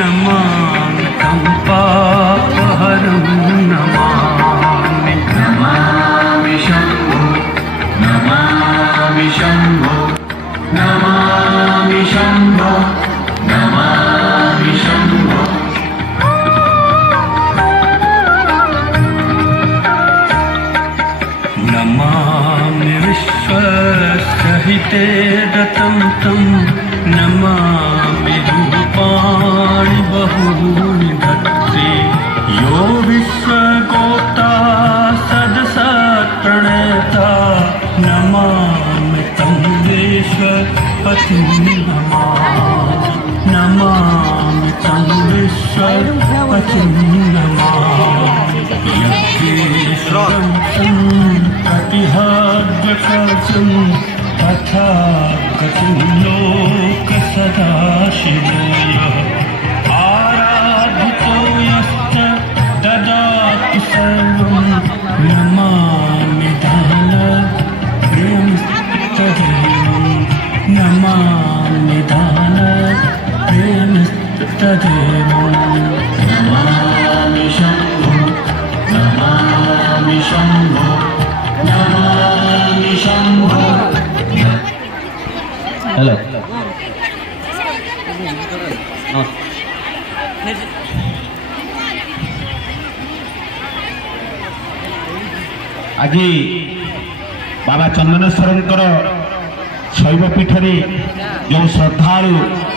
नमामि तं पापहरं नमामि नमामि शम्भो नमामि शम्भो नमामि शम्भो नमामि शम्भो नमामि विश्वसहिते रतं तं नमामि रूपाणि बहूनि धत्ते यो विश्वगोप्ता सदसत्प्रणेता नमामि तं विश्वपतिं नमामि तं विश्वपतिं नमामि यज्ञेश्वरं प्रतिहार्यकवचं तथा गतिं लोकसदाशिवोऽयः आराधितो यश्च ददाति सर्वं नमामि दानप्रियंस्तदेवं नमामि दानप्रियंस्तदेवं नमामि शम्भो नमामि शम्भो नमामि शम्भो हेलो आज बाबा चंदनेश्वर शैव पीठ जो श्रद्धालु